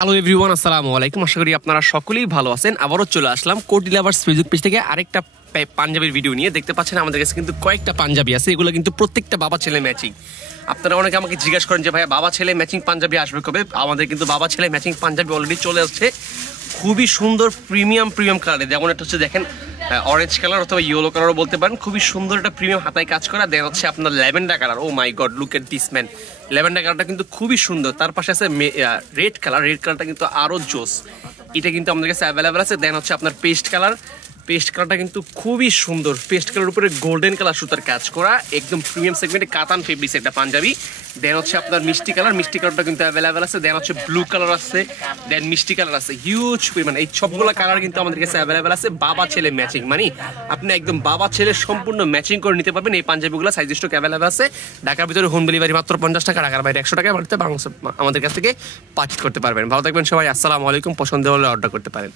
Hello everyone, আসসালামু আলাইকুম। আশা করি আপনারা সকলেই ভালো আছেন। আবারও চলে আসলাম কোটি লাভার্স ফেসবুক পেজ থেকে আরেকটা পাঞ্জাবির ভিডিও নিয়ে। দেখতে পাচ্ছেন আমাদের কাছে কিন্তু কয়েকটা পাঞ্জাবি আছে, এগুলো কিন্তু প্রত্যেকটা বাবা ছেলে ম্যাচিং। আপনারা অনেকে আমাকে জিজ্ঞাসা করেন যে ভাইয়া বাবা ছেলে ম্যাচিং পাঞ্জাবি আসবে কবে? আমাদের কিন্তু বাবা ছেলে ম্যাচিং পাঞ্জাবি অলরেডি চলে আসছে, খুবই সুন্দর প্রিমিয়াম কালারে। যেমন এটা হচ্ছে দেখেন অরেঞ্জ কালার অথবা ইয়েলো কালারও বলতে পারেন, খুবই সুন্দর একটা প্রিমিয়াম হাতায় কাজ করা। দেন হচ্ছে আপনার lavender colour. Oh my god, look at this man. Lavender কালারটা কিন্তু খুবই সুন্দর। তার পাশে আছে রেড কালারটা কিন্তু আরও জোস। এটা কিন্তু আমাদের কাছে অ্যাভেলেবেল আছে। দেন হচ্ছে আপনার পেস্ট কালারটা কিন্তু খুবই সুন্দর। পেস্ট কালার উপরে গোল্ডেন কালার সুতার কাজ করা, একদম প্রিমিয়াম সেগমেন্টে কাতান ফেব্রিক্স একটা পাঞ্জাবি। দেন হচ্ছে আপনার মিষ্টি কালারটা কিন্তু অ্যাভেলেবেল আছে। দেন হচ্ছে ব্লু কালার আছে, দেন মিষ্টি কালার আছে, হিউজ পরিমাণ। এই সবগুলো কালার কিন্তু আমাদের কাছে অ্যাভেলেবেল আছে। বাবা ছেলে ম্যাচিং মানে আপনি একদম বাবা ছেলে সম্পূর্ণ ম্যাচিং করে নিতে পারবেন। এই পাঞ্জাবিগুলো সাইজ স্টক অ্যাভেলেবেল আছে। ঢাকার ভিতরে হোম ডেলিভারি মাত্র 50 টাকা, ঢাকার বাইরে 100 টাকায় বাড়িতে আমাদের কাছ থেকে পারচেজ করতে পারবেন। ভালো থাকবেন সবাই, আসসালামু আলাইকুম। পছন্দ হলে অর্ডার করতে পারেন।